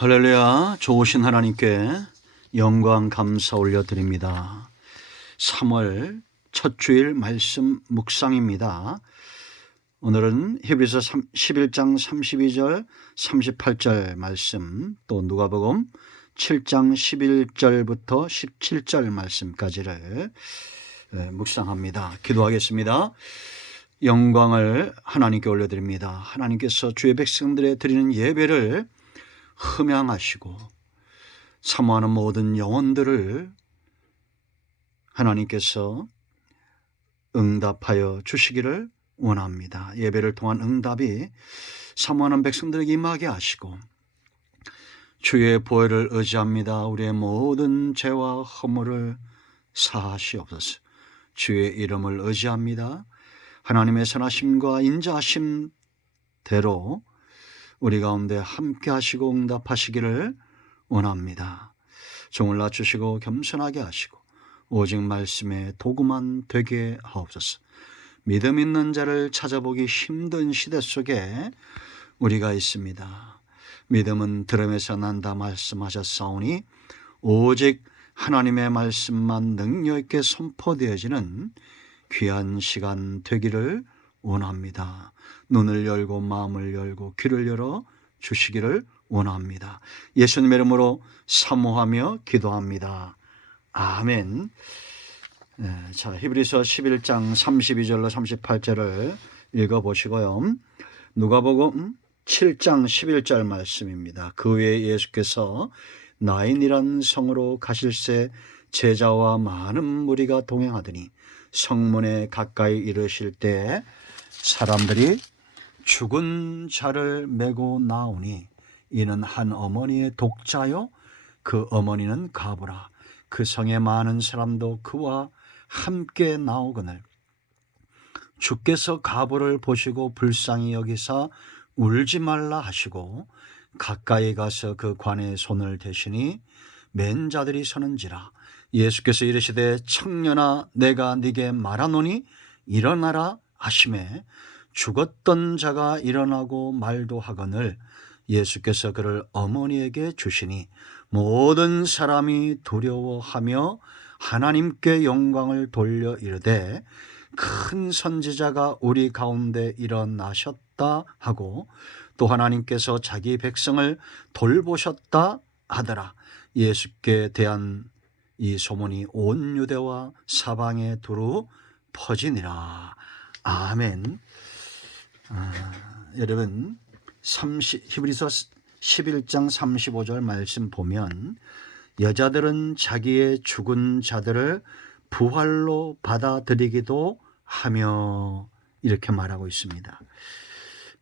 할렐루야. 좋으신 하나님께 영광 감사 올려드립니다. 3월 첫 주일 말씀 묵상입니다. 오늘은 히브리서 11장 32절 38절 말씀, 또 누가복음 7장 11절부터 17절 말씀까지를 묵상합니다. 기도하겠습니다. 영광을 하나님께 올려드립니다. 하나님께서 주의 백성들의 드리는 예배를 흠양하시고 사모하는 모든 영혼들을 하나님께서 응답하여 주시기를 원합니다. 예배를 통한 응답이 사모하는 백성들에게 임하게 하시고, 주의 보혈을 의지합니다. 우리의 모든 죄와 허물을 사하시옵소서. 주의 이름을 의지합니다. 하나님의 선하심과 인자하심대로 우리 가운데 함께 하시고 응답하시기를 원합니다. 종을 낮추시고 겸손하게 하시고 오직 말씀의 도구만 되게 하옵소서. 믿음 있는 자를 찾아보기 힘든 시대 속에 우리가 있습니다. 믿음은 들음에서 난다 말씀하셨사오니 오직 하나님의 말씀만 능력 있게 선포되어지는 귀한 시간 되기를 원합니다. 눈을 열고 마음을 열고 귀를 열어 주시기를 원합니다. 예수님의 이름으로 사모하며 기도합니다. 아멘. 자, 히브리서 11장 32절로 38절을 읽어보시고요. 누가복음 7장 11절 말씀입니다. 그 외에 예수께서 나인이란 성으로 가실새 제자와 많은 무리가 동행하더니 성문에 가까이 이르실 때 사람들이 죽은 자를 메고 나오니 이는 한 어머니의 독자요 그 어머니는 가부라. 그 성에 많은 사람도 그와 함께 나오거늘 주께서 가부를 보시고 불쌍히 여기사 울지 말라 하시고 가까이 가서 그 관에 손을 대시니 맨 자들이 서는지라. 예수께서 이르시되 청년아 내가 네게 말하노니 일어나라 하시매 죽었던 자가 일어나고 말도 하거늘 예수께서 그를 어머니에게 주시니 모든 사람이 두려워하며 하나님께 영광을 돌려 이르되 큰 선지자가 우리 가운데 일어나셨다 하고 또 하나님께서 자기 백성을 돌보셨다 하더라. 예수께 대한 이 소문이 온 유대와 사방에 두루 퍼지니라. 아멘. 여러분 히브리서 11장 35절 말씀 보면 여자들은 자기의 죽은 자들을 부활로 받아들이기도 하며 이렇게 말하고 있습니다.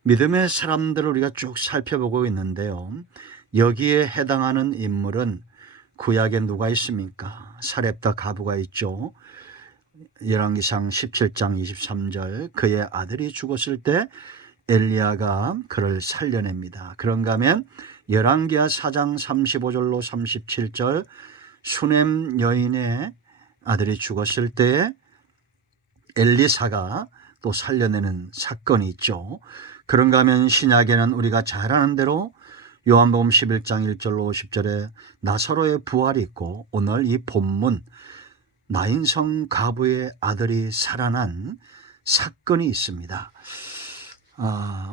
믿음의 사람들을 우리가 쭉 살펴보고 있는데요. 여기에 해당하는 인물은 구약에 누가 있습니까? 사렙다 가부가 있죠. 열왕기상 17장 23절 그의 아들이 죽었을 때 엘리야가 그를 살려냅니다. 그런가 하면 열왕기하 4장 35절로 37절 수넴 여인의 아들이 죽었을 때 엘리사가 또 살려내는 사건이 있죠. 그런가 하면 신약에는 우리가 잘 아는 대로 요한복음 11장 1절로 50절에 나사로의 부활이 있고 오늘 이 본문 나인성 가부의 아들이 살아난 사건이 있습니다.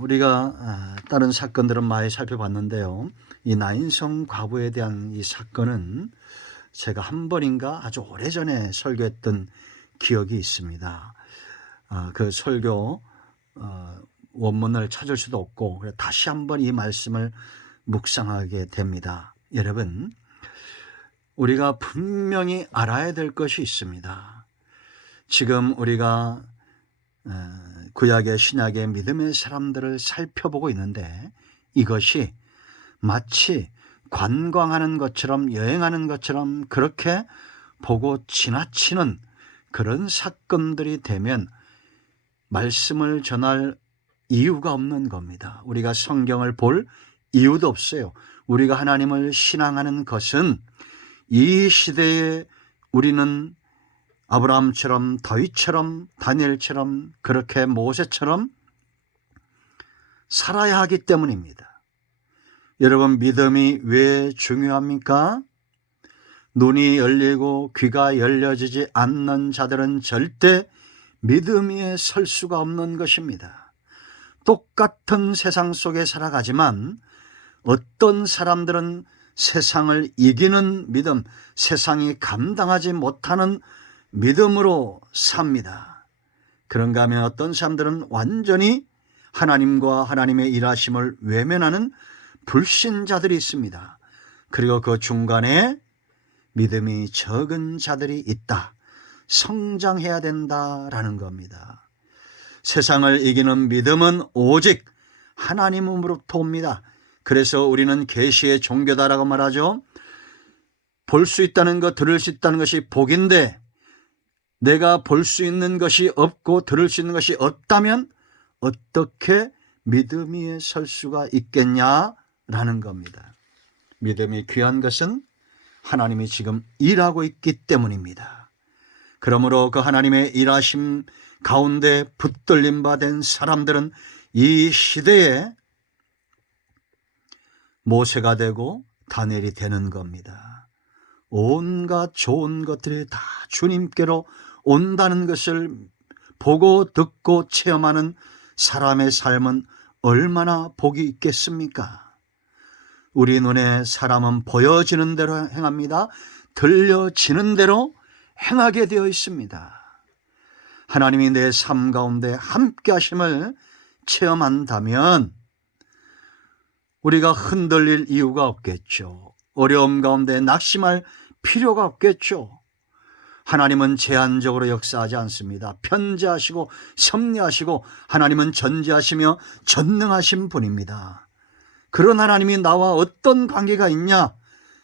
우리가 다른 사건들은 많이 살펴봤는데요. 이 나인성 과부에 대한 이 사건은 제가 한 번인가 아주 오래전에 설교했던 기억이 있습니다. 그 설교 원문을 찾을 수도 없고 다시 한번 이 말씀을 묵상하게 됩니다. 여러분, 우리가 분명히 알아야 될 것이 있습니다. 지금 우리가 구약의 신약의 믿음의 사람들을 살펴보고 있는데 이것이 마치 관광하는 것처럼 여행하는 것처럼 그렇게 보고 지나치는 그런 사건들이 되면 말씀을 전할 이유가 없는 겁니다. 우리가 성경을 볼 이유도 없어요. 우리가 하나님을 신앙하는 것은 이 시대에 우리는 아브라함처럼 다윗처럼 다니엘처럼 그렇게 모세처럼 살아야 하기 때문입니다. 여러분, 믿음이 왜 중요합니까? 눈이 열리고 귀가 열려지지 않는 자들은 절대 믿음 위에 설 수가 없는 것입니다. 똑같은 세상 속에 살아가지만 어떤 사람들은 세상을 이기는 믿음, 세상이 감당하지 못하는 믿음으로 삽니다. 그런가 하면 어떤 사람들은 완전히 하나님과 하나님의 일하심을 외면하는 불신자들이 있습니다. 그리고 그 중간에 믿음이 적은 자들이 있다. 성장해야 된다라는 겁니다. 세상을 이기는 믿음은 오직 하나님으로부터 옵니다. 그래서 우리는 계시의 종교다라고 말하죠. 볼 수 있다는 것, 들을 수 있다는 것이 복인데 내가 볼 수 있는 것이 없고 들을 수 있는 것이 없다면 어떻게 믿음 위에 설 수가 있겠냐라는 겁니다. 믿음이 귀한 것은 하나님이 지금 일하고 있기 때문입니다. 그러므로 그 하나님의 일하심 가운데 붙들림 받은 사람들은 이 시대에 모세가 되고 다니엘이 되는 겁니다. 온갖 좋은 것들이 다 주님께로 온다는 것을 보고 듣고 체험하는 사람의 삶은 얼마나 복이 있겠습니까? 우리 눈에 사람은 보여지는 대로 행합니다. 들려지는 대로 행하게 되어 있습니다. 하나님이 내 삶 가운데 함께 하심을 체험한다면 우리가 흔들릴 이유가 없겠죠. 어려움 가운데 낙심할 필요가 없겠죠. 하나님은 제한적으로 역사하지 않습니다. 편재하시고 섭리하시고 하나님은 전지하시며 전능하신 분입니다. 그런 하나님이 나와 어떤 관계가 있냐?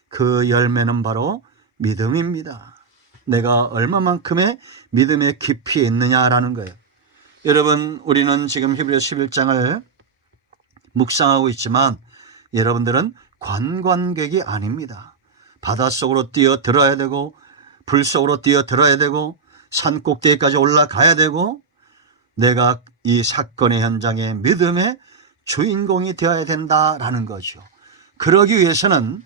그 열매는 바로 믿음입니다. 내가 얼마만큼의 믿음의 깊이에 있느냐라는 거예요. 여러분, 우리는 지금 히브리서 11장을 묵상하고 있지만 여러분들은 관광객이 아닙니다. 바닷속으로 뛰어들어야 되고 불 속으로 뛰어들어야 되고 산 꼭대기까지 올라가야 되고 내가 이 사건의 현장에 믿음의 주인공이 되어야 된다라는 거죠. 그러기 위해서는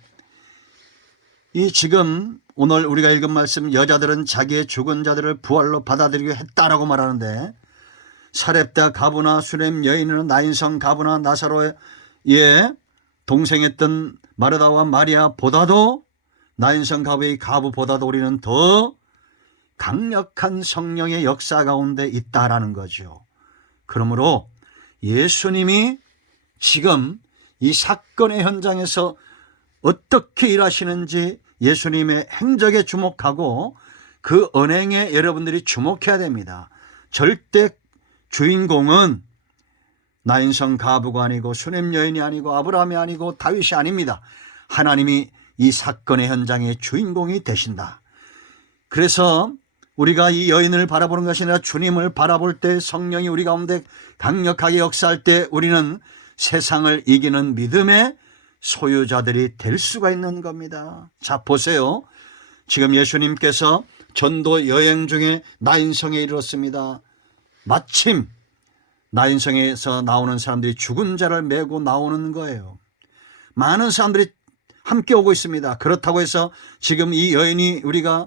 이 지금 오늘 우리가 읽은 말씀, 여자들은 자기의 죽은 자들을 부활로 받아들이게 했다라고 말하는데 사렙다 가부나 수렘 여인은 나인성 가부나 나사로의 동생했던 마르다와 마리아보다도 나인성 가부의 가부보다도 우리는 더 강력한 성령의 역사 가운데 있다라는 거죠. 그러므로 예수님이 지금 이 사건의 현장에서 어떻게 일하시는지 예수님의 행적에 주목하고 그 언행에 여러분들이 주목해야 됩니다. 절대 주인공은 나인성 가부가 아니고 수냄 여인이 아니고 아브라함이 아니고 다윗이 아닙니다. 하나님이 이 사건의 현장의 주인공이 되신다. 그래서 우리가 이 여인을 바라보는 것이 아니라 주님을 바라볼 때 성령이 우리 가운데 강력하게 역사할 때 우리는 세상을 이기는 믿음의 소유자들이 될 수가 있는 겁니다. 자, 보세요. 지금 예수님께서 전도 여행 중에 나인성에 이르렀습니다. 마침 나인성에서 나오는 사람들이 죽은 자를 메고 나오는 거예요. 많은 사람들이 함께 오고 있습니다. 그렇다고 해서 지금 이 여인이 우리가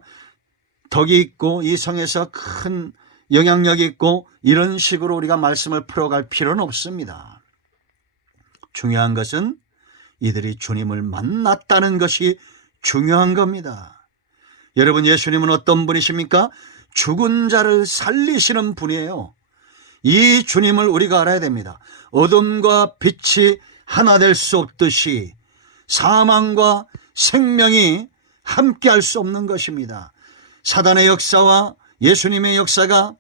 덕이 있고 이 성에서 큰 영향력이 있고 이런 식으로 우리가 말씀을 풀어갈 필요는 없습니다. 중요한 것은 이들이 주님을 만났다는 것이 중요한 겁니다. 여러분, 예수님은 어떤 분이십니까? 죽은 자를 살리시는 분이에요. 이 주님을 우리가 알아야 됩니다. 어둠과 빛이 하나 될 수 없듯이 사망과 생명이 함께 할 수 없는 것입니다. 사단의 역사와 예수님의 역사가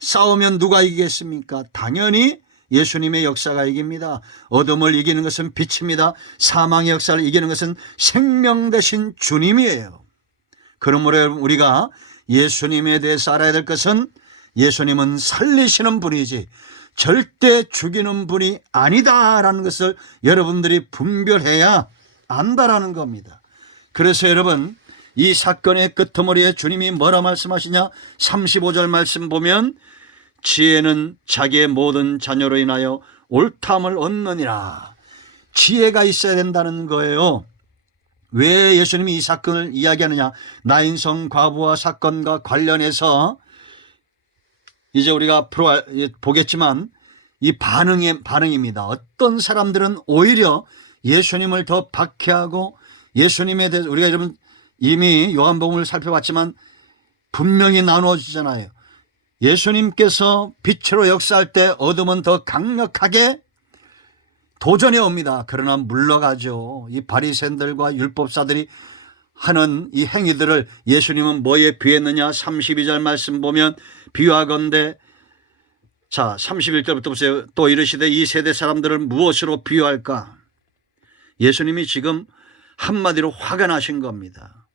싸우면 누가 이기겠습니까? 당연히 예수님의 역사가 이깁니다. 어둠을 이기는 것은 빛입니다. 사망의 역사를 이기는 것은 생명 되신 주님이에요. 그러므로 우리가 예수님에 대해서 알아야 될 것은 예수님은 살리시는 분이지 절대 죽이는 분이 아니다라는 것을 여러분들이 분별해야 안다라는 겁니다. 그래서 여러분, 이 사건의 끄트머리에 주님이 뭐라 말씀하시냐? 35절 말씀 보면 지혜는 자기의 모든 자녀로 인하여 옳다함을 얻느니라. 지혜가 있어야 된다는 거예요. 왜 예수님이 이 사건을 이야기하느냐? 나인성 과부와 사건과 관련해서 이제 우리가 앞으로 보겠지만 이 반응입니다. 어떤 사람들은 오히려 예수님을 더 박해하고 예수님에 대해서 우리가 여러분 이미 요한복음을 살펴봤지만 분명히 나누어지잖아요. 예수님께서 빛으로 역사할 때 어둠은 더 강력하게 도전해 옵니다. 그러나 물러가죠. 이 바리새인들과 율법사들이 하는 이 행위들을 예수님은 뭐에 비했느냐? 32절 말씀 보면 비유하건대, 자 31절부터 보세요. 또 이르시되 이 세대 사람들을 무엇으로 비유할까? 예수님이 지금 한마디로 화가 나신 겁니다.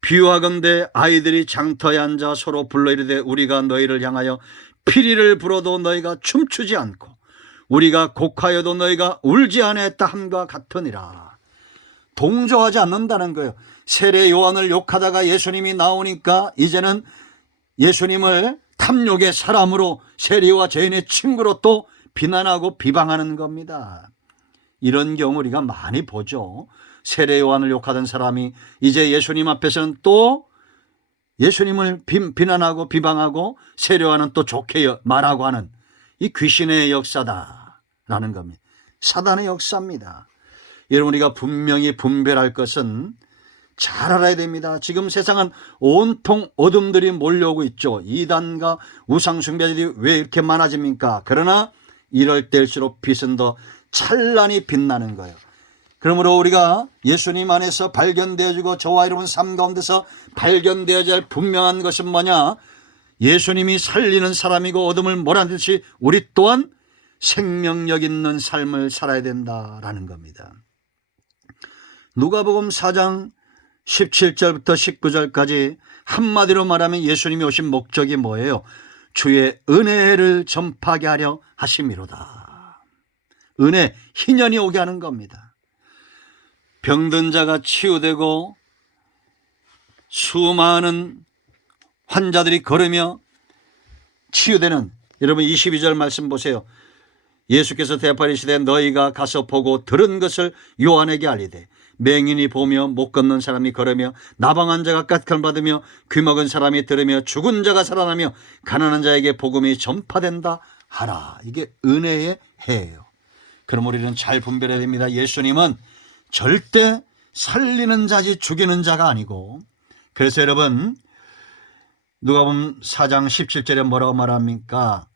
비유하건대 아이들이 장터에 앉아 서로 불러 이르되 우리가 너희를 향하여 피리를 불어도 너희가 춤추지 않고 우리가 곡하여도 너희가 울지 아니했다 함과 같으니라. 동조하지 않는다는 거예요. 세례 요한을 욕하다가 예수님이 나오니까 이제는 예수님을 탐욕의 사람으로, 세리와 죄인의 친구로 또 비난하고 비방하는 겁니다. 이런 경우 우리가 많이 보죠. 세례 요한을 욕하던 사람이 이제 예수님 앞에서는 또 예수님을 비난하고 비방하고 세례 요한은 또 좋게 말하고 하는 이 귀신의 역사다라는 겁니다. 사단의 역사입니다. 여러분, 우리가 분명히 분별할 것은 잘 알아야 됩니다. 지금 세상은 온통 어둠들이 몰려오고 있죠. 이단과 우상숭배자들이 왜 이렇게 많아집니까? 그러나 이럴 때일수록 빛은 더 찬란히 빛나는 거예요. 그러므로 우리가 예수님 안에서 발견되어지고 저와 여러분 삶 가운데서 발견되어야 할 분명한 것은 뭐냐? 예수님이 살리는 사람이고 어둠을 몰아내듯이 우리 또한 생명력 있는 삶을 살아야 된다라는 겁니다. 누가복음 4장 17절부터 19절까지 한마디로 말하면 예수님이 오신 목적이 뭐예요? 주의 은혜를 전파하게 하려 하심이로다. 은혜, 희년이 오게 하는 겁니다. 병든 자가 치유되고 수많은 환자들이 걸으며 치유되는, 여러분 22절 말씀 보세요. 예수께서 대파리시되 너희가 가서 보고 들은 것을 요한에게 알리되 맹인이 보며 못 걷는 사람이 걸으며 나방한 자가 까딱함을 받으며 귀먹은 사람이 들으며 죽은 자가 살아나며 가난한 자에게 복음이 전파된다 하라. 이게 은혜의 해예요. 그럼 우리는 잘 분별해야 됩니다. 예수님은 절대 살리는 자지 죽이는 자가 아니고, 그래서 여러분 누가복음 4장 17절에 뭐라고 말합니까?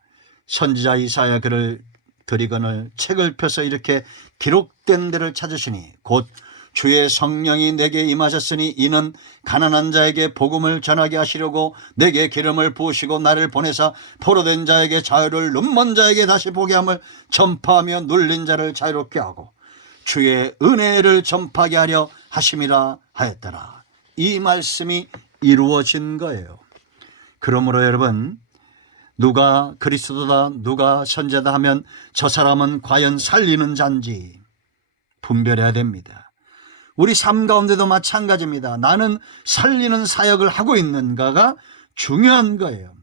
선지자 이사야 그를 드리거늘 책을 펴서 이렇게 기록된 데를 찾으시니 곧 주의 성령이 내게 임하셨으니 이는 가난한 자에게 복음을 전하게 하시려고 내게 기름을 부으시고 나를 보내사 포로된 자에게 자유를, 눈먼 자에게 다시 보게 함을 전파하며 눌린 자를 자유롭게 하고 주의 은혜를 전파하게 하려 하심이라 하였더라. 이 말씀이 이루어진 거예요. 그러므로 여러분, 누가 그리스도다, 누가 선지자다 하면 저 사람은 과연 살리는 자인지 분별해야 됩니다. 우리 삶 가운데도 마찬가지입니다. 나는 살리는 사역을 하고 있는가가 중요한 거예요.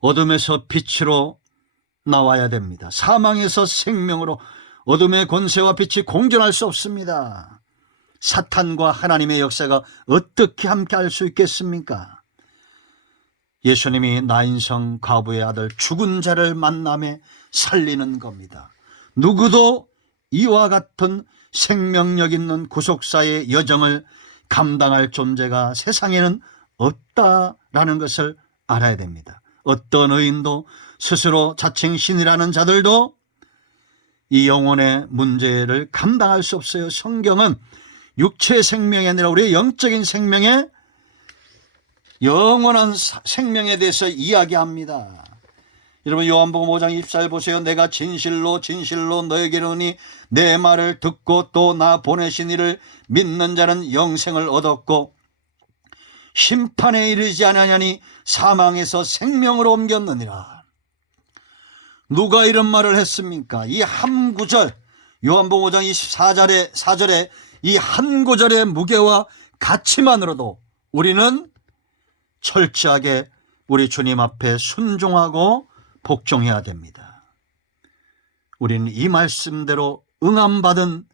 어둠에서 빛으로 나와야 됩니다. 사망에서 생명으로, 어둠의 권세와 빛이 공존할 수 없습니다. 사탄과 하나님의 역사가 어떻게 함께 할 수 있겠습니까? 예수님이 나인성 과부의 아들 죽은 자를 만남에 살리는 겁니다. 누구도 이와 같은 생명력 있는 구속사의 여정을 감당할 존재가 세상에는 없다라는 것을 알아야 됩니다. 어떤 의인도 스스로 자칭 신이라는 자들도 이 영혼의 문제를 감당할 수 없어요. 성경은 육체의 생명이 아니라 우리의 영적인 생명의 영원한 생명에 대해서 이야기합니다. 여러분 요한복음 5장 24절 보세요. 내가 진실로 진실로 너에게 이르노니 내 말을 듣고 또 나 보내신 이를 믿는 자는 영생을 얻었고 심판에 이르지 아니하니 사망에서 생명으로 옮겼느니라. 누가 이런 말을 했습니까? 이 한 구절, 요한복음 5장 24절에 이 한 구절의 무게와 가치만으로도 우리는 철저하게 우리 주님 앞에 순종하고 복종해야 됩니다. 우리는 이 말씀대로 응함받은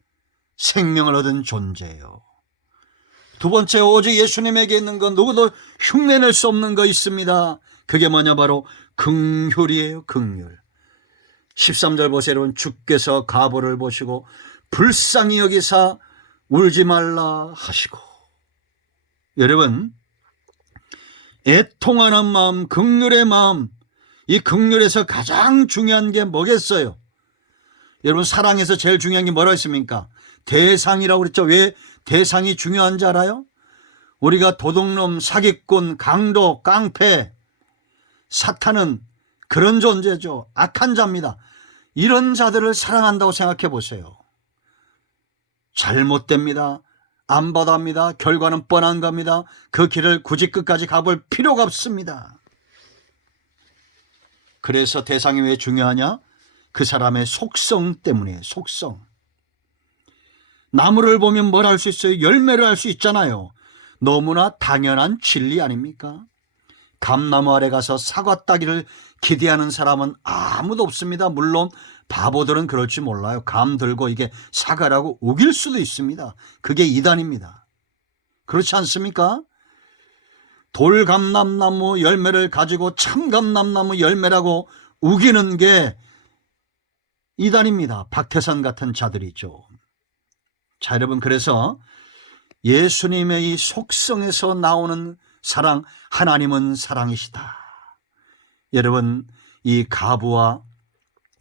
생명을 얻은 존재예요. 두 번째, 오직 예수님에게 있는 건 누구도 흉내낼 수 없는 거 있습니다. 그게 뭐냐, 바로 긍휼이에요. 긍휼. 13절 보세요. 여러분, 주께서 가보를 보시고 불쌍히 여기사 울지 말라 하시고. 여러분, 애통하는 마음, 긍휼의 마음, 이 긍휼에서 가장 중요한 게 뭐겠어요? 여러분, 사랑에서 제일 중요한 게 뭐라 했습니까? 대상이라고 그랬죠. 왜 대상이 중요한지 알아요? 우리가 도둑놈, 사기꾼, 강도, 깡패, 사탄은 그런 존재죠. 악한 자입니다. 이런 자들을 사랑한다고 생각해 보세요. 잘못됩니다. 안 받아합니다. 결과는 뻔한 겁니다. 그 길을 굳이 끝까지 가볼 필요가 없습니다. 그래서 대상이 왜 중요하냐? 그 사람의 속성 때문이에요. 속성. 나무를 보면 뭘 알 수 있어요? 열매를 알 수 있잖아요. 너무나 당연한 진리 아닙니까? 감나무 아래 가서 사과 따기를 기대하는 사람은 아무도 없습니다. 물론 바보들은 그럴지 몰라요. 감 들고 이게 사과라고 우길 수도 있습니다. 그게 이단입니다. 그렇지 않습니까? 돌감람나무 열매를 가지고 참감람나무 열매라고 우기는 게 이단입니다. 박태선 같은 자들이죠. 자, 여러분, 그래서 예수님의 이 속성에서 나오는 사랑, 하나님은 사랑이시다. 여러분, 이 가부와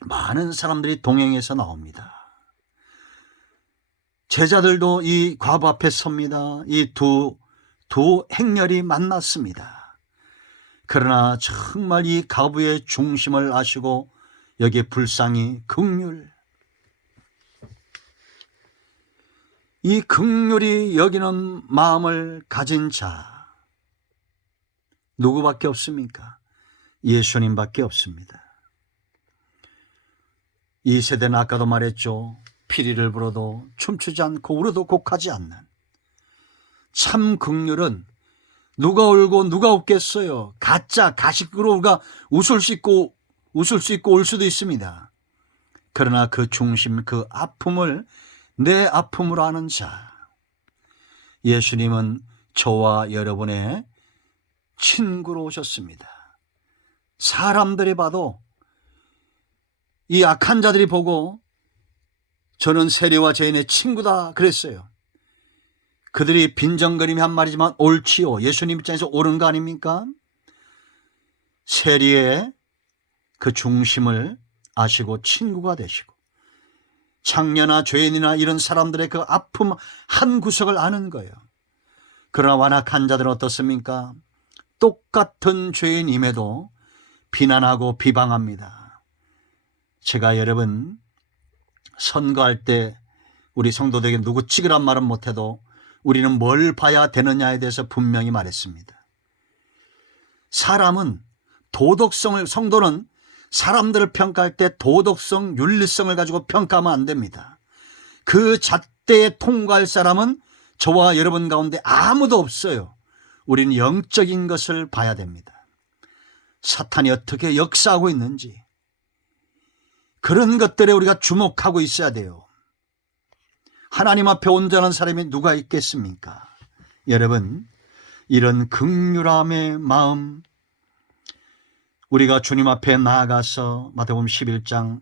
많은 사람들이 동행해서 나옵니다. 제자들도 이 과부 앞에 섭니다. 이 두 행렬이 만났습니다. 그러나 정말 이 가부의 중심을 아시고 여기에 불쌍히 긍휼, 이 긍휼이 여기는 마음을 가진 자 누구밖에 없습니까? 예수님밖에 없습니다. 이 세대는 아까도 말했죠. 피리를 불어도 춤추지 않고 울어도 곡하지 않는 참 긍휼은 누가 울고 누가 웃겠어요. 가짜 가식으로 우리가 웃을 수 있고 울 수도 있습니다. 그러나 그 중심, 그 아픔을 내 아픔으로 아는 자, 예수님은 저와 여러분의 친구로 오셨습니다. 사람들이 봐도, 이 악한 자들이 보고 저는 세리와 죄인의 친구다 그랬어요. 그들이 빈정거리며 한 말이지만 옳지요. 예수님 입장에서 옳은 거 아닙니까? 세리의 그 중심을 아시고 친구가 되시고, 창녀나 죄인이나 이런 사람들의 그 아픔 한 구석을 아는 거예요. 그러나 완악한 자들은 어떻습니까? 똑같은 죄인임에도 비난하고 비방합니다. 제가 여러분, 선거할 때 우리 성도들에게 누구 찍으란 말은 못해도 우리는 뭘 봐야 되느냐에 대해서 분명히 말했습니다. 사람은 도덕성을, 성도는 사람들을 평가할 때 도덕성, 윤리성을 가지고 평가하면 안 됩니다. 그 잣대에 통과할 사람은 저와 여러분 가운데 아무도 없어요. 우리는 영적인 것을 봐야 됩니다. 사탄이 어떻게 역사하고 있는지, 그런 것들에 우리가 주목하고 있어야 돼요. 하나님 앞에 온전한 사람이 누가 있겠습니까? 여러분, 이런 긍휼함의 마음, 우리가 주님 앞에 나아가서 마태복음 11장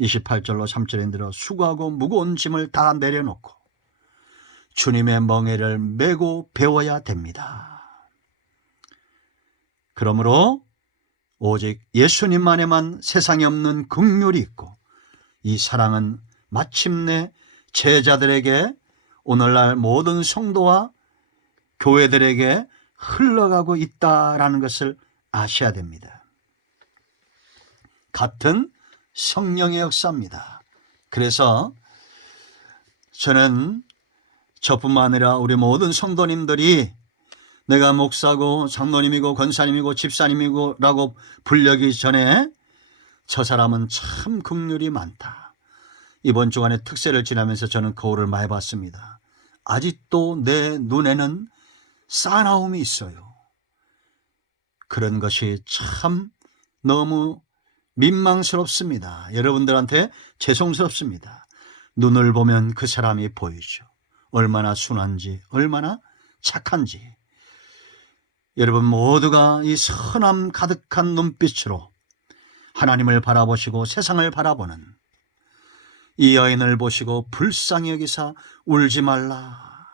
28절로 3절에 들어 수고하고 무거운 짐을 다 내려놓고 주님의 멍에를 메고 배워야 됩니다. 그러므로 오직 예수님만에만 세상에 없는 긍휼이 있고, 이 사랑은 마침내 제자들에게, 오늘날 모든 성도와 교회들에게 흘러가고 있다라는 것을 아셔야 됩니다. 같은 성령의 역사입니다. 그래서 저는 저뿐만 아니라 우리 모든 성도님들이 내가 목사고 장로님이고 권사님이고 집사님이고 라고 불리기 전에 저 사람은 참 긍휼이 많다. 이번 주간에 특세를 지나면서 저는 거울을 많이 봤습니다. 아직도 내 눈에는 싸나움이 있어요. 그런 것이 참 너무 민망스럽습니다. 여러분들한테 죄송스럽습니다. 눈을 보면 그 사람이 보이죠. 얼마나 순한지, 얼마나 착한지. 여러분 모두가 이 선함 가득한 눈빛으로 하나님을 바라보시고 세상을 바라보는 이 여인을 보시고 불쌍히 여기사 울지 말라.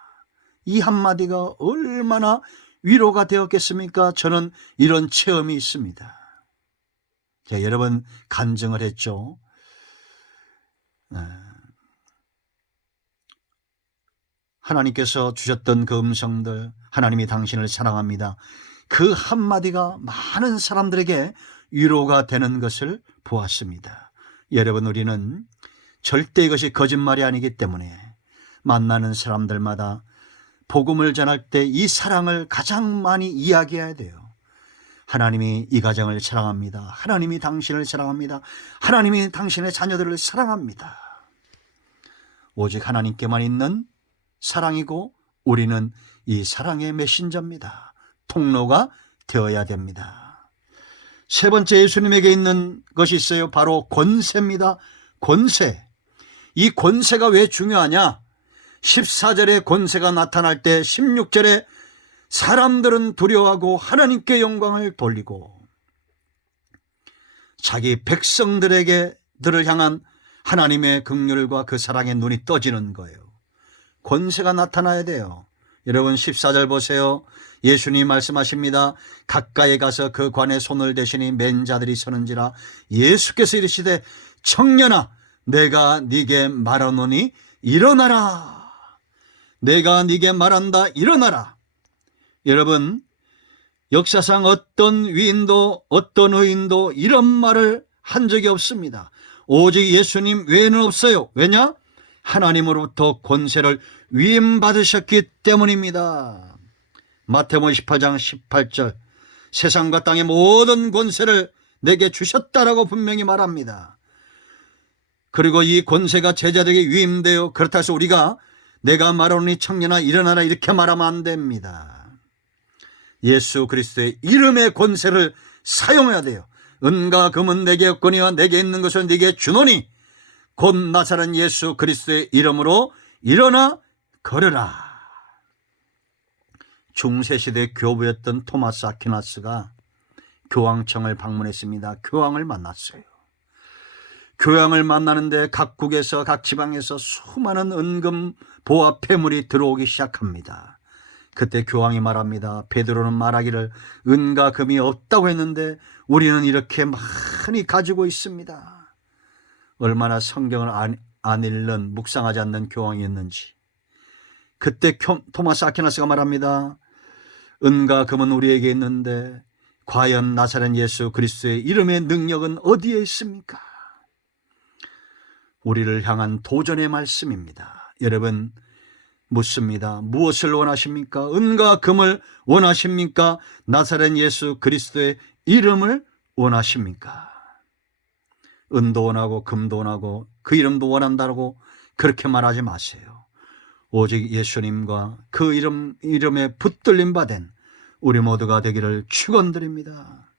이 한마디가 얼마나 위로가 되었겠습니까? 저는 이런 체험이 있습니다. 제가 여러 번 간증을 했죠. 하나님께서 주셨던 그 음성들, 하나님이 당신을 사랑합니다. 그 한마디가 많은 사람들에게 위로가 되는 것을 보았습니다. 여러분, 우리는 절대 이것이 거짓말이 아니기 때문에 만나는 사람들마다 복음을 전할 때 이 사랑을 가장 많이 이야기해야 돼요. 하나님이 이 가정을 사랑합니다. 하나님이 당신을 사랑합니다. 하나님이 당신의 자녀들을 사랑합니다. 오직 하나님께만 있는 사랑이고 우리는 이 사랑의 메신저입니다. 통로가 되어야 됩니다. 세 번째, 예수님에게 있는 것이 있어요. 바로 권세입니다. 권세. 이 권세가 왜 중요하냐? 14절에 권세가 나타날 때 16절에 사람들은 두려워하고 하나님께 영광을 돌리고 자기 백성들을 향한 하나님의 긍휼과 그 사랑의 눈이 떠지는 거예요. 권세가 나타나야 돼요. 여러분 14절 보세요. 예수님 말씀하십니다. 가까이 가서 그 관에 손을 대시니 맨 자들이 서는지라. 예수께서 이르시되 청년아 내가 네게 말하노니 일어나라. 내가 네게 말한다 일어나라. 여러분 역사상 어떤 위인도 어떤 의인도 이런 말을 한 적이 없습니다. 오직 예수님 외에는 없어요. 왜냐? 하나님으로부터 권세를 위임받으셨기 때문입니다. 마태복음 18장 18절 세상과 땅의 모든 권세를 내게 주셨다라고 분명히 말합니다. 그리고 이 권세가 제자들에게 위임되어 그렇다 해서 우리가 내가 말하노니 청년아 일어나라 이렇게 말하면 안 됩니다. 예수 그리스도의 이름의 권세를 사용해야 돼요. 은과 금은 내게 없거니와 내게 있는 것을 네게 주노니 곧 나사렛 예수 그리스도의 이름으로 일어나 걸으라. 중세시대 교부였던 토마스 아퀴나스가 교황청을 방문했습니다. 교황을 만났어요. 교황을 만나는데 각국에서 각 지방에서 수많은 은금 보화 폐물이 들어오기 시작합니다. 그때 교황이 말합니다. 베드로는 말하기를 은과 금이 없다고 했는데 우리는 이렇게 많이 가지고 있습니다. 얼마나 성경을 안 읽는 묵상하지 않는 교황이었는지. 그때 토마스 아퀴나스가 말합니다. 은과 금은 우리에게 있는데 과연 나사렛 예수 그리스도의 이름의 능력은 어디에 있습니까? 우리를 향한 도전의 말씀입니다. 여러분 묻습니다. 무엇을 원하십니까? 은과 금을 원하십니까? 나사렛 예수 그리스도의 이름을 원하십니까? 은도 원하고 금도 원하고 그 이름도 원한다고 그렇게 말하지 마세요. 오직 예수님과 그 이름에 붙들림 받은 우리 모두가 되기를 축원드립니다.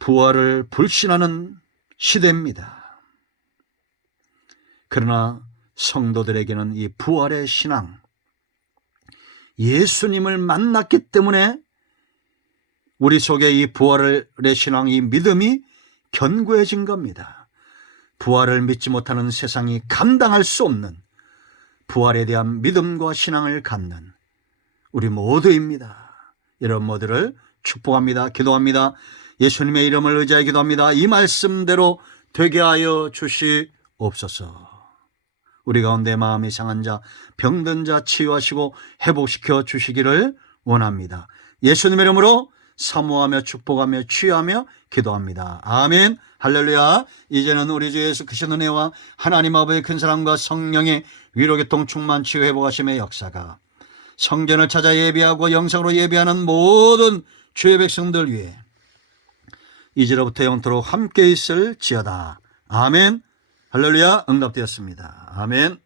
부활을 불신하는 시대입니다. 그러나 성도들에게는 이 부활의 신앙, 예수님을 만났기 때문에 우리 속에 이 부활의 신앙, 이 믿음이 견고해진 겁니다. 부활을 믿지 못하는 세상이 감당할 수 없는 부활에 대한 믿음과 신앙을 갖는 우리 모두입니다. 여러분 모두를 축복합니다. 기도합니다. 예수님의 이름을 의지하여 기도합니다. 이 말씀대로 되게 하여 주시옵소서. 우리 가운데 마음이 상한 자, 병든 자 치유하시고 회복시켜 주시기를 원합니다. 예수님의 이름으로 사모하며 축복하며 치유하며 기도합니다. 아멘. 할렐루야. 이제는 우리 주 예수 그리스도의 은혜와 하나님 아버지의 큰 사랑과 성령의 위로교통 충만 치유 회복하심의 역사가 성전을 찾아 예배하고 영상으로 예배하는 모든 주의 백성들 위해 이제로부터 영토록 함께 있을지어다. 아멘. 할렐루야. 응답되었습니다. 아멘.